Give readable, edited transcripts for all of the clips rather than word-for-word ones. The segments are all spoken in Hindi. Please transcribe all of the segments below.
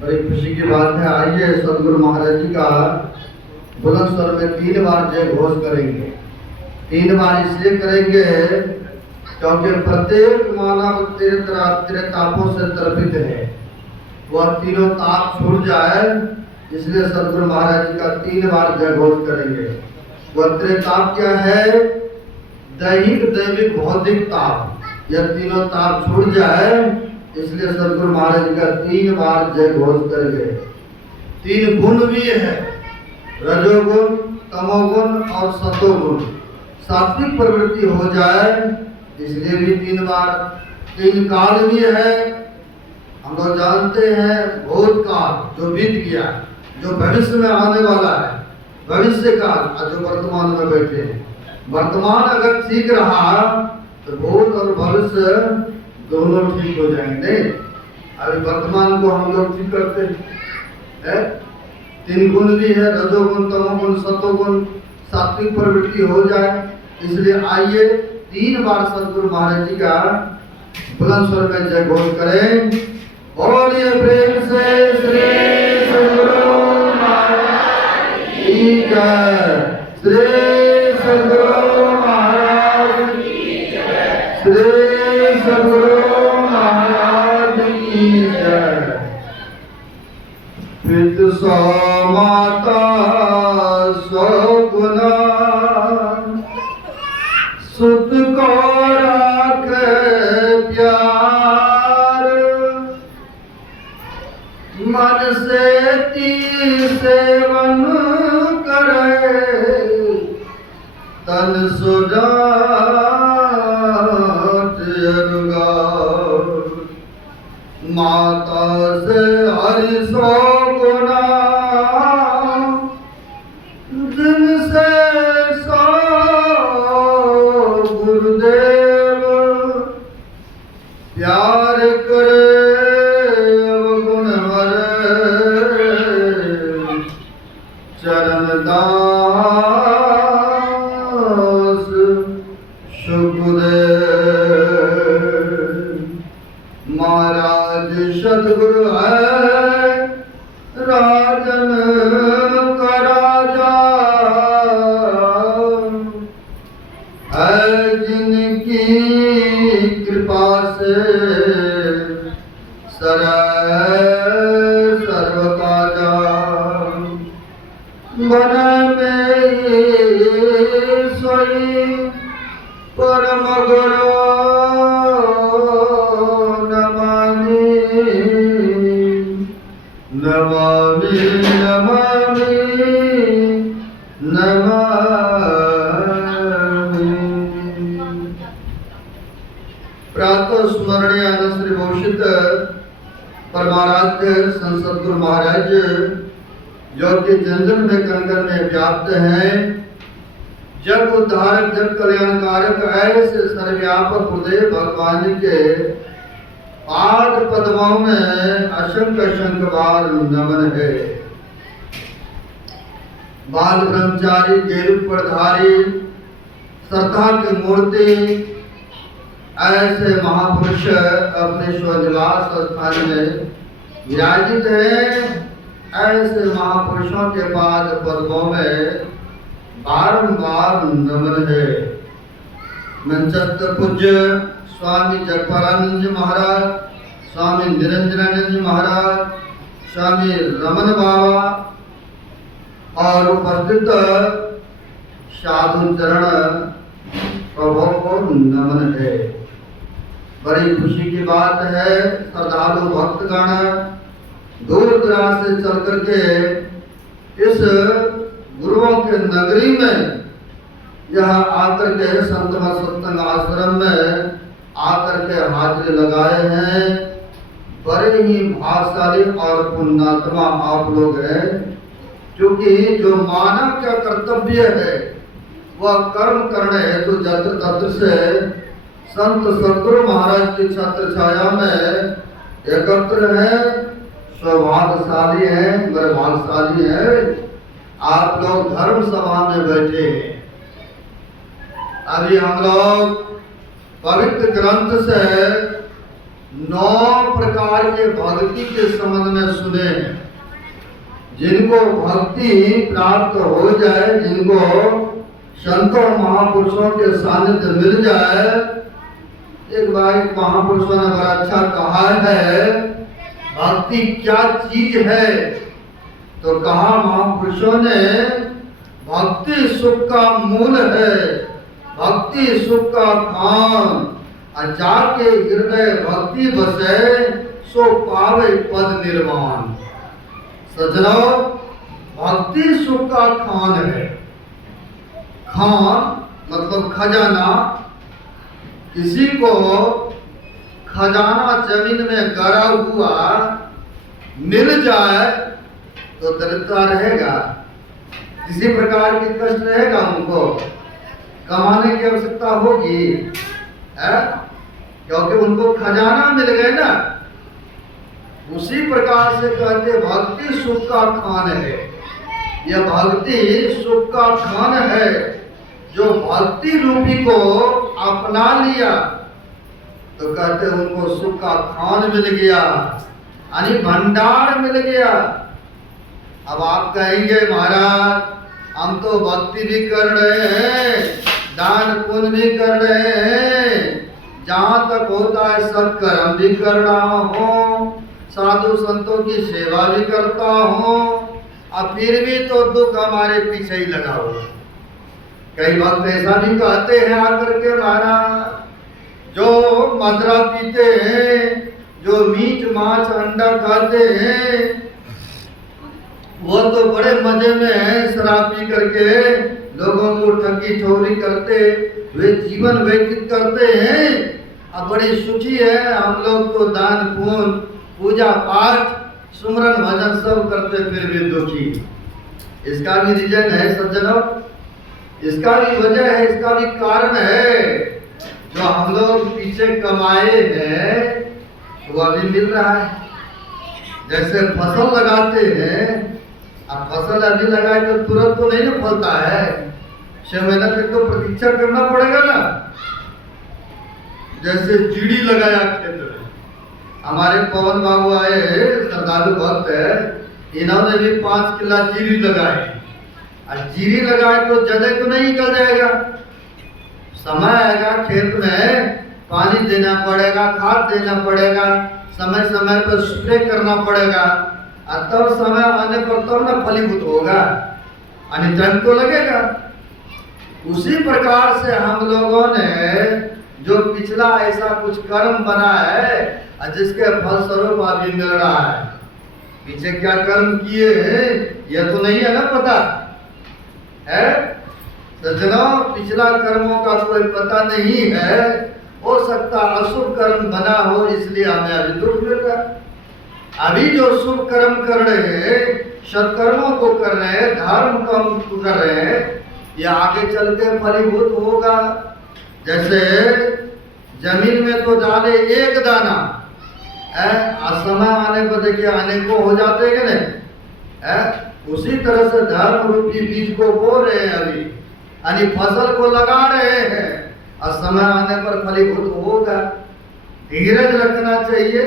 बड़ी खुशी की बात है। आइए सदगुरु महाराज जी का बुलंद स्वर में 3 बार जय घोष करेंगे। 3 बार इसलिए करेंगे क्योंकि प्रत्येक मानव तेरे तापों से तर्पित है। वह तीनों ताप छूट जाए, इसलिए सदगुरु महाराज जी का 3 बार जय घोष करेंगे। वह त्रिताप क्या है? दैहिक, दैविक, भौतिक ताप। यह तीनों ताप छूट जाए, इसलिए सदगुरु महाराज जी का 3 बार जय घोष करेंगे। 3 गुण भी है, रजोगुण, तमोगुण और सतोगुण। सात्विक प्रवृत्ति हो जाए, इसलिए भी 3 बार। 3 काल भी है, हम लोग जानते हैं। भूतकाल जो बीत गया, जो भविष्य में आने वाला है, भविष्य काल, और जो वर्तमान में बैठे हैं। वर्तमान अगर ठीक रहा तो भूत और भविष्य दोनों ठीक हो जाएंगे। अभी वर्तमान को हम लोग ठीक करते हैं। 3 गुण भी है, रजोगुण, तमोगुण, सतोगुण। सात्विक प्रवृत्ति हो जाए, इसलिए आइए 3 बार सदगुरु महाराज जी का बुलंद स्वर में जय घोष करें। बोलिए प्रेम से श्री सदगुरु महाराज की जय। श्री सदगुरु महाराज की जय। श्री सदगुरु महाराज की जय। पितृ सो माता सो गुना, सुत को राखे प्यार। मन से ती सेवन करे, तन सुजात अरुगार। माता से हरि सो गुना, जिनसे सो गुरुदेव। प्यार करे अवगुण हरे, चरण दास सुखदेव। महाराज सदगुरु है, राजन का राजा है। जिनकी कृपा से सर्व काजा। मन में सोई परम गुरु नमामि। नमामि नमामि नमामि। प्रातः स्मरणीय श्री भूषित परमाराध्य सदगुरु महाराज, जो कि जन में कण में व्याप्त हैं। जग उद्धारक, जग कल्याणकारक, ऐसे सर्वव्यापक हृदय भगवान के पाद पद्मों में असंख्य असंख्य बार नमन है। बाल ब्रह्मचारी, गेरुप परधारी, श्रद्धा की मूर्ति, ऐसे महापुरुष अपने स्वनिवास स्थान में विराजित है। ऐसे महापुरुषों के पाद पद्मों में बारंबार नमन है। मंचस्थ पूज्य स्वामी जगपरानंद जी महाराज, स्वामी निरंजनानंद जी महाराज, स्वामी रमन बाबा और उपस्थित साधु चरण प्रभु को नमन है। बड़ी खुशी की बात है, श्रद्धालु भक्तगण दूर दराज से चल करके इस गुरुओं के नगरी में यहाँ आकर के संत सत्संग आश्रम में आकर के हाजिरी लगाए हैं। बड़े ही भाग्यशाली और पुण्यात्मा आप लोग हैं, क्योंकि जो मानव का कर्तव्य है वह कर्म करने हेतु जत्र तत्र से संत सदगुरु महाराज की छत्र छाया में एकत्र है। सौभाग्यशाली है, बड़े भाग्यशाली है। आप लोग धर्म सभा में बैठे हैं। अभी हम लोग पवित्र ग्रंथ से 9 प्रकार के भक्ति के संबंध में सुने हैं। जिनको भक्ति प्राप्त हो जाए, जिनको संतों महापुरुषों के सानिध्य मिल जाए, एक बार महापुरुषों ने बड़ा अच्छा कहा है, भक्ति क्या चीज है? तो कहा महापुरुषों ने, भक्ति सुख का मूल है, भक्ति सुख का खान, जाके हृदय भक्ति बसे, सो पावे पद निर्वाण। सजनों, भक्ति सुख का खान है। खान मतलब खजाना। किसी को खजाना जमीन में गड़ा हुआ मिल जाए तो दरिद्रता रहेगा, किसी प्रकार की कष्ट रहेगा, उनको कमाने की आवश्यकता होगी है? क्योंकि उनको खजाना मिल गए ना। उसी प्रकार से कहते भक्ति सुख का खान है। यह भक्ति सुख का खान है। जो भक्ति रूपी को अपना लिया तो कहते उनको सुख का खान मिल गया, यानी भंडार मिल गया। अब आप कहेंगे महाराज हम तो भक्ति भी कर रहे हैं, दान पुण्य भी कर रहे हैं, जहाँ तक होता है सत्कर्म भी कर रहा हूँ, साधु संतों की सेवा भी करता हूँ, अब फिर भी तो दुख हमारे पीछे ही लगा हुआ। कई भक्त ऐसा भी कहते हैं आकर के, महाराज जो मदरा पीते हैं, जो मीट मांस अंडा खाते हैं, वो तो बड़े मजे में है, शराब पी करके लोगों को ठगी ठोरी करते वे जीवन व्यतीत करते हैं। अब बड़ी सुखी है, हम लोग तो दान पुण्य पूजा पाठ सुमरन भजन सब करते फिर भी दुखी। इसका भी रीजन है सज्जनों, इसका भी वजह है, इसका भी कारण है। जो हम लोग पीछे कमाए हैं वो अभी मिल रहा है। जैसे फसल लगाते हैं, अब फसल अभी लगाए तो तुरंत तो नहीं ना फलता है, 6 महीना तक तो प्रतीक्षा करना पड़ेगा ना। जैसे जीरी लगाया खेत में, हमारे पवन बाबू आए श्रद्धालु भक्त है, इन्होंने भी 5 किला जीरी लगाए। और जीरी लगाए तो जदे तो नहीं निकल जाएगा, समय आएगा खेत में पानी देना पड़ेगा, खाद देना पड़ेगा, समय समय पर स्प्रे करना पड़ेगा, और तब समय आने पर तब ना फलीभूत होगा, यानी टाइम तो लगेगा। उसी प्रकार से हम लोगों ने जो पिछला ऐसा कुछ कर्म बना है जिसके फलस्वरूप अभी मिल रहा है। पीछे क्या कर्म किए हैं यह तो नहीं है ना पता है सज्जनों, पिछला कर्मों का कोई पता नहीं है। हो सकता अशुभ कर्म बना हो, इसलिए हमें अभी दुख मिल रहा है। अभी जो शुभ कर्म कर रहे हैं, सत्कर्मों को कर रहे हैं, धर्म काम कर रहे हैं, ये आगे चल के फलीभूत होगा। जैसे जमीन में तो डाले एक दाना समय आने पर देखिए अनेकों हो जाते हैं नहीं। उसी तरह से धर्म रूपी बीज को बो रहे हैं अभी, यानी फसल को लगा रहे हैं, और समय आने पर फलीभूत होगा। धीरज रखना चाहिए,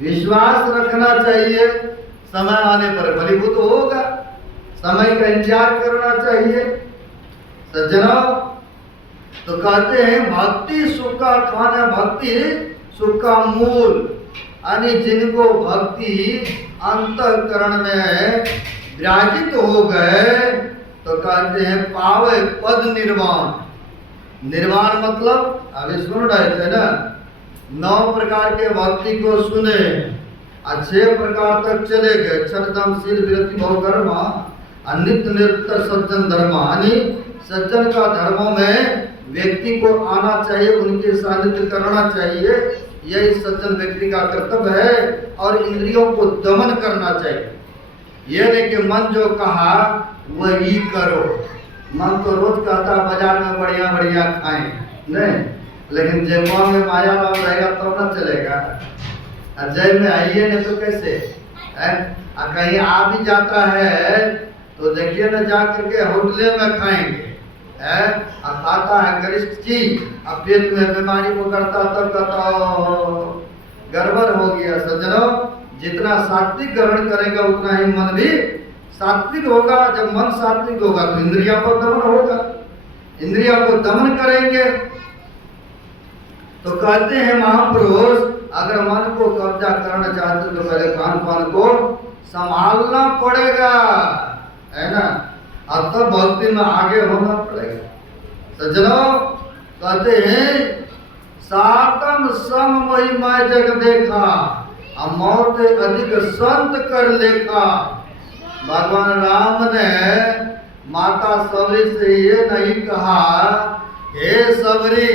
विश्वास रखना चाहिए, समय आने पर फलीभूत होगा। समय का इंतजार करना चाहिए सज्जनों। तो कहते हैं भक्ति सुख का खान है, भक्ति सुख का मूल, यानी जिनको भक्ति अंतःकरण में विराजित हो गए तो कहते हैं पावे पद निर्वाण। निर्वाण मतलब अभी सुन रहे थे ना, 9 प्रकार के भक्ति को सुने, 6 प्रकार तक चले गए। क्षरदम शील विरति बहुकर्मा नित्य निरंतर सज्जन धर्म, यानी सज्जन का धर्मों में व्यक्ति को आना चाहिए, उनके सानिध्य करना चाहिए, यही सज्जन व्यक्ति का कर्तव्य है। और इंद्रियों को दमन करना चाहिए। यह नहीं कि मन जो कहा वही करो। मन तो रोज कहता बाजार में बढ़िया बढ़िया खाएं, नहीं, लेकिन जेबों में माया भाव रहेगा तो ना चलेगा। जेब में आइए नहीं तो कैसे है? कहीं आ भी जाता है तो देखिए ना, जा करके होटले में खाएंगे है, खाता है गरिष्ठ चीज, अब पेट में बीमारी पकड़ता तब कहता गड़बड़ हो गया। सज्जनों, जितना सात्विक ग्रहण करेगा उतना ही मन भी सात्विक होगा। जब मन सात्विक होगा तो इंद्रियों पर दमन होगा, इंद्रियों को दमन करेंगे। तो कहते हैं महापुरुष, अगर मन को कब्जा करना चाहते तो पहले खान पान को संभालना पड़ेगा, है ना, अब तो भक्ति में आगे होना पड़ेगा। सज्जनों, कहते हैं सातम सम वही मैं जग देखा, अब मौत अधिक संत कर लेखा। भगवान राम ने माता सबरी से ये नहीं कहा, हे सबरी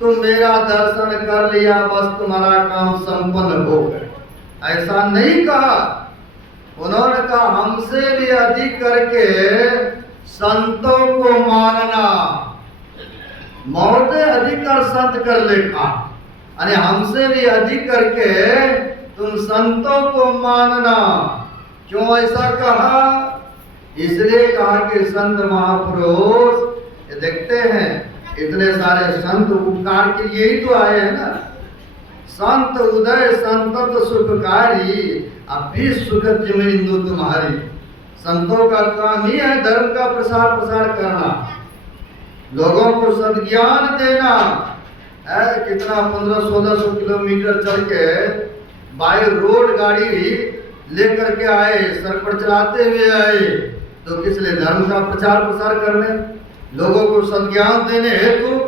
तुम मेरा दर्शन कर लिया बस तुम्हारा काम संपन्न हो गया, ऐसा नहीं कहा। उन्होंने कहा हमसे भी अधिक करके संतों को मानना, मौत अधिक कर संत कर लेखा, यानी हमसे भी अधिक करके तुम संतों को मानना। क्यों ऐसा कहा? इसलिए कहा कि संत महापुरुष, ये देखते हैं इतने सारे संत उपकार के लिए ही तो आए हैं ना। संत उदय संतत सुखकारी, अब भी सुखद जिम हिंदू तुम्हारी। संतों का काम ही है धर्म का प्रसार करना, लोगों को सद्ज्ञान देना है। कितना 1500-1600 किलोमीटर चल के बाय रोड गाड़ी लेकर के आए, सड़क पर चलाते हुए आए, तो किस लिए? धर्म का प्रसार करने, लोगों को सद्ज्ञान देने हेतु।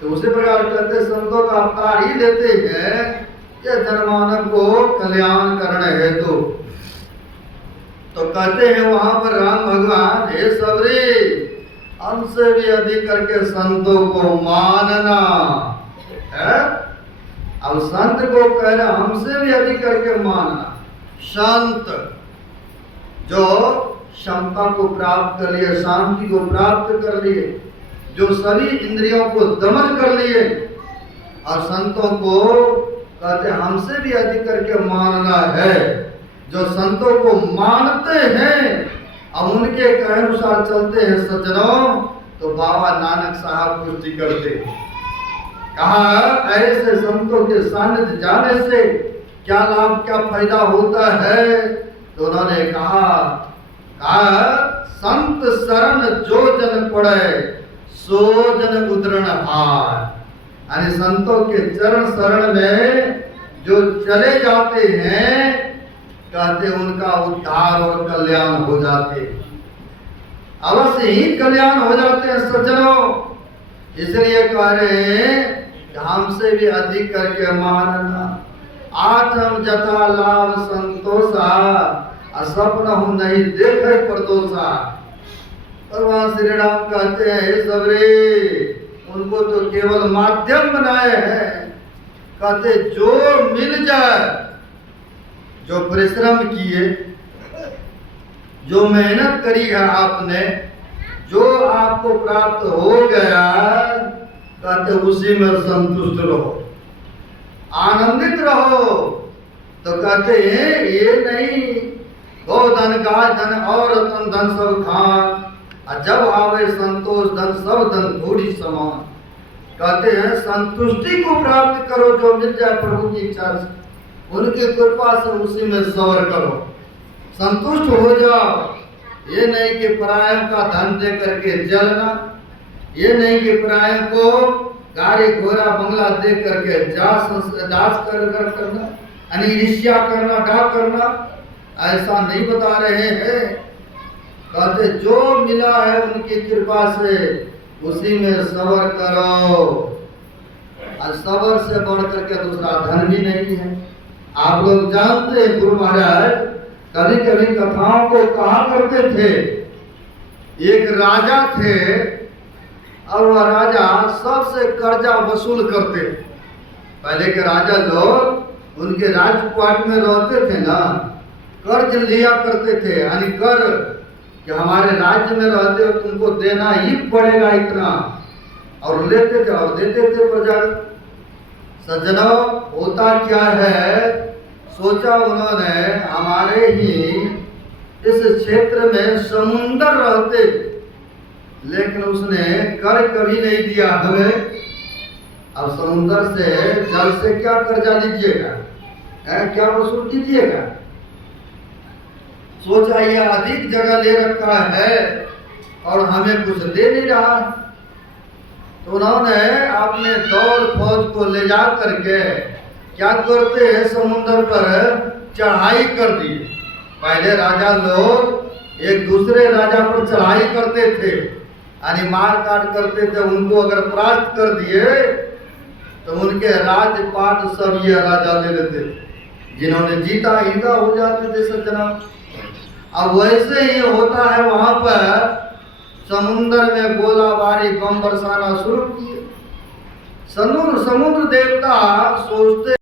तो उसी प्रकार कहते संतों का अवतार ही लेते हैं ये जनमानव को कल्याण करने हेतु। तो कहते हैं वहां पर राम भगवान, हे सबरी हमसे भी अधिक करके संतों को मानना है। अब संत को कह रहे हमसे भी अधिक करके मानना। संत जो क्षमता को प्राप्त कर लिए, शांति को प्राप्त कर लिए, जो सभी इंद्रियों को दमन कर लिए, और संतों को कहते हमसे भी अधिक करके मानना है। जो संतों को मानते हैं अब उनके कहे अनुसार चलते हैं सज्जनों, तो बाबा नानक साहब पुष्टि करते हैं। कहा ऐसे संतों के सानिध्य जाने से क्या लाभ, क्या फायदा होता है? तो उन्होंने कहा संत शरण जो जन पड़े सो जन उदरण हार, यानी संतों के चरण शरण में जो चले जाते हैं कहते उनका उद्धार और कल्याण हो जाते, अवश्य ही कल्याण हो जाते हैं सज्जनों। इसलिए कह रहे हैं हमसे भी अधिक करके मानना। आठम जथा लाभ संतोषा, असपन हूं नहीं देखे परदोषा। भगवान श्री राम कहते हैं हे सबरे, उनको तो केवल माध्यम बनाए हैं। कहते जो मिल जाए, जो परिश्रम किए, जो मेहनत करी है आपने, जो आपको प्राप्त हो गया, कहते उसी में संतुष्ट रहो, आनंदित रहो। तो कहते हैं ये नहीं गो धन गाय धन और रतन धन सब खान, जब आवे संतोष धन सब धन थोड़ी समान। कहते हैं संतुष्टि को प्राप्त करो, जो मिल जाए प्रभु की इच्छा से, उनकी कृपा से उसी में सवर करो, संतुष्ट हो जाओ। ये नहीं कि पराय का धन दे करके जलना, ये नहीं कि पराय को गाड़ी घोड़ा बंगला दे करके दास करना, यानी ईर्ष्या करना, डाक करना, ऐसा नहीं बता रहे हैं। कहते जो मिला है उनकी कृपा से उसी में सबर करो, और सबर से बढ़ करके दूसरा धन भी नहीं है। आप लोग जानते हैं गुरु महाराज कभी कभी कथाओं को कहा करते थे। एक राजा थे और वह राजा सबसे कर्जा वसूल करते। पहले के राजा लोग उनके राजपाट में रहते थे ना, कर्ज लिया करते थे, यानी कर कि हमारे राज्य में रहते हो तुमको देना ही पड़ेगा इतना, और लेते थे और देते थे प्रजा। सज्जनों होता क्या है, सोचा उन्होंने हमारे ही इस क्षेत्र में समुंदर रहते, लेकिन उसने कर कभी नहीं दिया हमें, अब समुद्र से जल से क्या कर्जा लीजिएगा, क्या वसूल कीजिएगा? सोचा ये अधिक जगह ले रखा है और हमें कुछ दे नहीं रहा। तो उन्होंने अपने दौड़ फौज को ले जा करके क्या करते हैं, समुद्र पर चढ़ाई कर दी। पहले राजा लोग एक दूसरे राजा पर चढ़ाई करते थे, यानी मार काट करते थे। उनको अगर परास्त कर दिए तो उनके राजपाट सब ये राजा ले लेते थे। जिन्होंने जीता इनका हो जाते थे सज्जना। अब वैसे ही होता है, वहां पर समुद्र में गोलाबारी बम बरसाना शुरू किए। समुद्र देवता सोचते